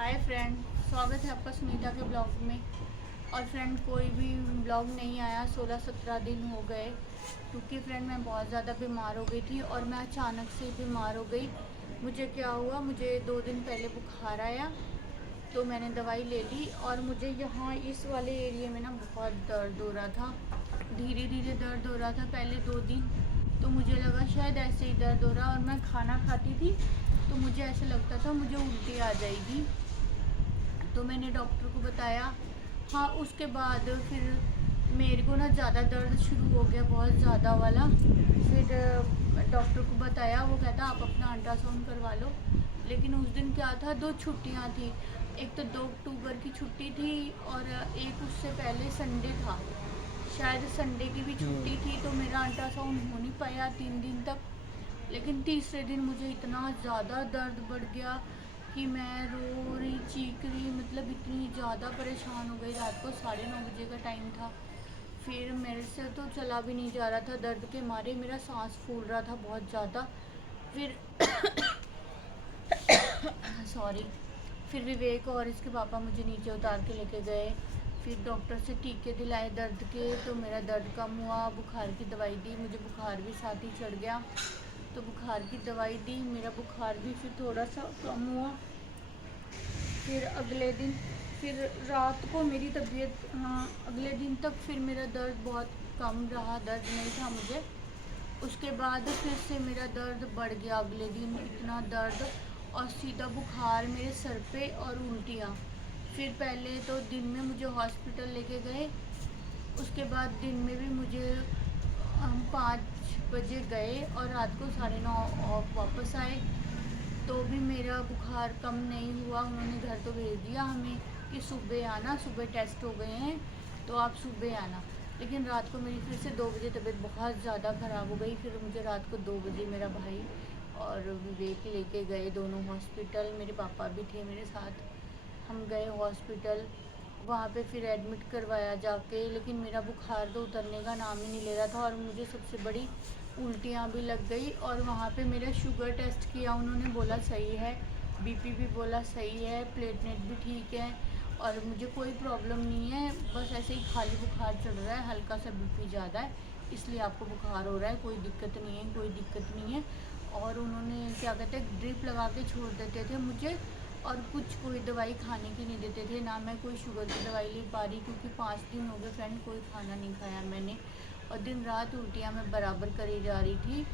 Hi friend, स्वागत है आपका सुनीता के ब्लॉग में। और फ्रेंड कोई भी ब्लॉग नहीं आया, 16-17 दिन हो गए, क्योंकि फ्रेंड मैं बहुत ज़्यादा बीमार हो गई थी और मैं अचानक से बीमार हो गई। मुझे क्या हुआ, मुझे 2 दिन पहले बुखार आया, तो मैंने दवाई ले ली और मुझे यहाँ इस वाले एरिया में ना बहुत दर्द हो रहा था। धीरे धीरे दर्द हो रहा था। पहले 2 दिन तो मुझे लगा शायद ऐसे ही दर्द हो रहा, और मैं खाना खाती थी तो मुझे ऐसे लगता था मुझे उल्टी आ जाएगी। तो मैंने डॉक्टर को बताया। हाँ, उसके बाद फिर मेरे को ना ज़्यादा दर्द शुरू हो गया, बहुत ज़्यादा वाला। फिर डॉक्टर को बताया, वो कहता आप अपना अल्ट्रासाउंड करवा लो। लेकिन उस दिन क्या था, 2 छुट्टियाँ थी। एक तो 2 अक्टूबर की छुट्टी थी और एक उससे पहले संडे था। शायद संडे की भी छुट्टी थी, तो मेरा अल्ट्रासाउंड हो नहीं पाया 3 दिन तक। लेकिन तीसरे दिन मुझे इतना ज़्यादा दर्द बढ़ गया कि मैं रो रही, चीख रही, मतलब इतनी ज़्यादा परेशान हो गई। रात को 9:30 बजे का टाइम था। फिर मेरे से तो चला भी नहीं जा रहा था, दर्द के मारे मेरा सांस फूल रहा था बहुत ज़्यादा। फिर सॉरी। फिर विवेक और इसके पापा मुझे नीचे उतार के लेके गए। फिर डॉक्टर से टीके दिलाए दर्द के, तो मेरा दर्द कम हुआ। बुखार की दवाई दी, मुझे बुखार भी साथ ही चढ़ गया, तो बुखार की दवाई दी, मेरा बुखार भी फिर थोड़ा सा कम हुआ। फिर अगले दिन, फिर रात को मेरी तबीयत, हाँ, अगले दिन तक फिर मेरा दर्द बहुत कम रहा, दर्द नहीं था मुझे। उसके बाद फिर से मेरा दर्द बढ़ गया, अगले दिन इतना दर्द और सीधा बुखार मेरे सर पे और उल्टियाँ। फिर पहले तो दिन में मुझे हॉस्पिटल लेके गए, उसके बाद दिन में भी मुझे, हम 5 बजे गए और रात को 9:30 वापस आए, तो भी मेरा बुखार कम नहीं हुआ। उन्होंने घर तो भेज दिया हमें कि सुबह आना, सुबह टेस्ट हो गए हैं तो आप सुबह आना। लेकिन रात को मेरी फिर से 2 बजे तबीयत बहुत ज़्यादा ख़राब हो गई। फिर मुझे रात को 2 बजे मेरा भाई और विवेक लेके गए दोनों हॉस्पिटल। मेरे पापा भी थे मेरे साथ। हम गए हॉस्पिटल, वहाँ पे फिर एडमिट करवाया जाके। लेकिन मेरा बुखार तो उतरने का नाम ही नहीं ले रहा था और मुझे सबसे बड़ी उल्टियाँ भी लग गई। और वहाँ पे मेरा शुगर टेस्ट किया, उन्होंने बोला सही है, बीपी भी बोला सही है, प्लेटलेट भी ठीक है और मुझे कोई प्रॉब्लम नहीं है। बस ऐसे ही खाली बुखार चढ़ रहा है, हल्का सा बीपी ज़्यादा है, इसलिए आपको बुखार हो रहा है, कोई दिक्कत नहीं है, कोई दिक्कत नहीं है। और उन्होंने क्या कहते हैं, ड्रिप लगा के छोड़ देते थे मुझे, और कुछ कोई दवाई खाने की नहीं देते थे। ना मैं कोई शुगर की दवाई ले पा रही, क्योंकि 5 दिन हो गए फ्रेंड, कोई खाना नहीं खाया मैंने। और दिन रात उल्टियाँ मैं बराबर करी जा रही थी,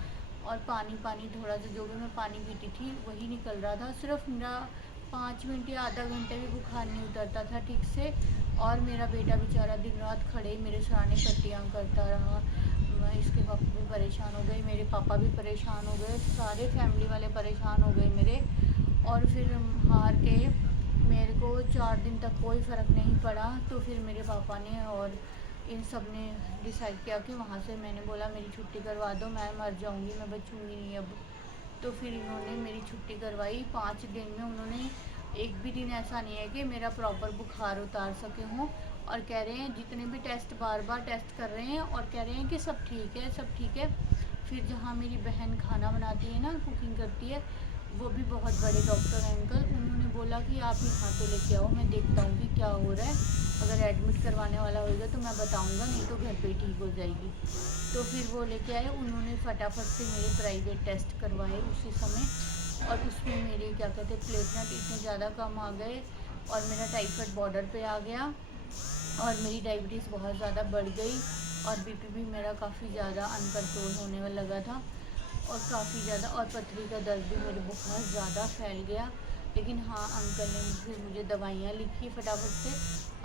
और पानी पानी थोड़ा सा जो भी मैं पानी पीती थी वही निकल रहा था। सिर्फ मेरा 5 मिनट या आधा घंटे भी बुखार नहीं उतरता था ठीक से। और मेरा बेटा बेचारा दिन रात खड़े मेरे सामने पट्टियाँ करता रहा। मैं, इसके पापा भी परेशान हो गए, मेरे पापा भी परेशान हो गए, सारे फैमिली वाले परेशान हो गए मेरे। और फिर हार के मेरे को 4 दिन तक कोई फ़र्क नहीं पड़ा। तो फिर मेरे पापा ने और इन सब ने डिसाइड किया कि वहाँ से, मैंने बोला मेरी छुट्टी करवा दो, मैं मर जाऊँगी, मैं बचूँगी नहीं अब। तो फिर इन्होंने मेरी छुट्टी करवाई। 5 दिन में उन्होंने एक भी दिन ऐसा नहीं है कि मेरा प्रॉपर बुखार उतार सके हों। और कह रहे हैं, जितने भी टेस्ट बार बार टेस्ट कर रहे हैं और कह रहे हैं कि सब ठीक है, सब ठीक है। फिर जहाँ मेरी बहन खाना बनाती है ना, कुकिंग करती है, वो भी बहुत बड़े डॉक्टर हैं अंकल, उन्होंने बोला कि आप यहाँ पे लेके आओ, मैं देखता हूँ कि क्या हो रहा है। अगर एडमिट करवाने वाला होगा तो मैं बताऊँगा, नहीं तो घर पे ही ठीक हो जाएगी। तो फिर वो लेके आए, उन्होंने फटाफट से मेरे प्राइवेट टेस्ट करवाए उसी समय। और उसमें मेरे क्या कहते हैं, प्लेटलेट इतने ज़्यादा कम आ गए और मेरा टाइफाइड बॉर्डर पे आ गया, और मेरी डायबिटीज़ बहुत ज़्यादा बढ़ गई, और बीपी भी मेरा काफ़ी ज़्यादा अनकंट्रोल होने में लगा था, और काफ़ी ज़्यादा, और पथरी का दर्द भी मेरे बहुत ज़्यादा फैल गया। लेकिन हाँ, अंकल ने फिर मुझे दवाइयाँ लिखी फटाफट से,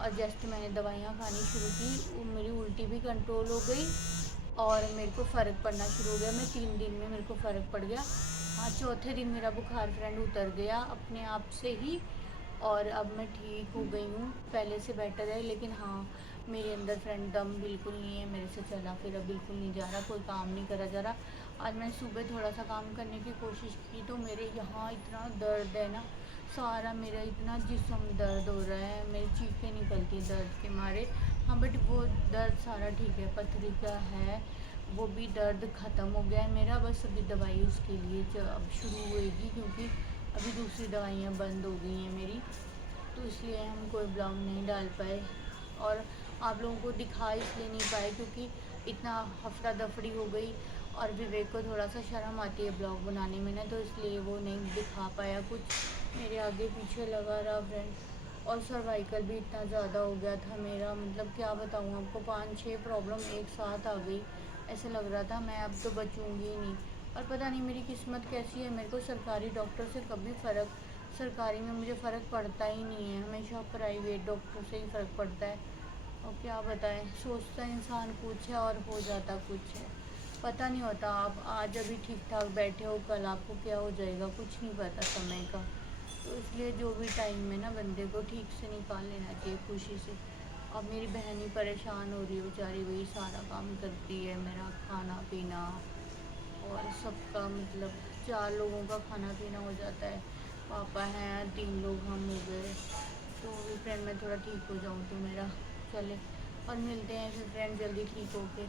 और जस्ट मैंने दवाइयाँ खानी शुरू की, मेरी उल्टी भी कंट्रोल हो गई और मेरे को फ़र्क पड़ना शुरू हो गया। मैं 3 दिन में मेरे को फ़र्क पड़ गया। हाँ, चौथे दिन मेरा बुखार फ्रेंड उतर गया अपने आप से ही, और अब मैं ठीक हो गई हूँ, पहले से बेटर है। लेकिन हाँ, मेरे अंदर फ्रेंड दम बिल्कुल नहीं है, मेरे से चला फिर अब बिल्कुल नहीं जा रहा, कोई काम नहीं करा जा रहा। आज मैं सुबह थोड़ा सा काम करने की कोशिश की तो मेरे यहाँ इतना दर्द है ना, सारा मेरा इतना जिस्म दर्द हो रहा है, मेरी चीखें निकलती हैं दर्द के मारे। हाँ, बट वो दर्द सारा ठीक है, पथरी का है, वो भी दर्द ख़त्म हो गया है मेरा। बस अभी दवाई उसके लिए अब शुरू होएगी, क्योंकि अभी दूसरी दवाइयाँ बंद हो गई हैं मेरी। तो इसलिए हम कोई ब्लॉग नहीं डाल पाए और आप लोगों को दिखा इसलिए नहीं पाए क्योंकि इतना हफ्ता दफड़ी हो गई और विवेक को थोड़ा सा शर्म आती है ब्लॉग बनाने में ना, तो इसलिए वो नहीं दिखा पाया कुछ, मेरे आगे पीछे लगा रहा फ्रेंड। और सर्वाइकल भी इतना ज़्यादा हो गया था मेरा, मतलब क्या बताऊँ आपको, 5-6 प्रॉब्लम एक साथ आ गई। ऐसे लग रहा था मैं अब तो बचूंगी ही नहीं। और पता नहीं मेरी किस्मत कैसी है, मेरे को सरकारी डॉक्टर से कभी फ़र्क, सरकारी में मुझे फ़र्क पड़ता ही नहीं है, हमेशा प्राइवेट डॉक्टर से ही फ़र्क पड़ता है। और क्या बताएं, सोचता इंसान कुछ है और हो जाता कुछ है, पता नहीं होता। आप आज अभी ठीक ठाक बैठे हो, कल आपको क्या हो जाएगा कुछ नहीं पता समय का। तो इसलिए जो भी टाइम है ना बंदे को ठीक से निकाल लेना चाहिए खुशी से। अब मेरी बहन ही परेशान हो रही है बेचारी, वही सारा काम करती है, मेरा खाना पीना और सबका, मतलब 4 लोगों का खाना पीना हो जाता है। पापा हैं, 3 लोग हम हो गए। तो भी फ्रेंड मैं थोड़ा ठीक हो जाऊँ तो मेरा चले। और मिलते हैं फिर फ्रेंड जल्दी ठीक होके।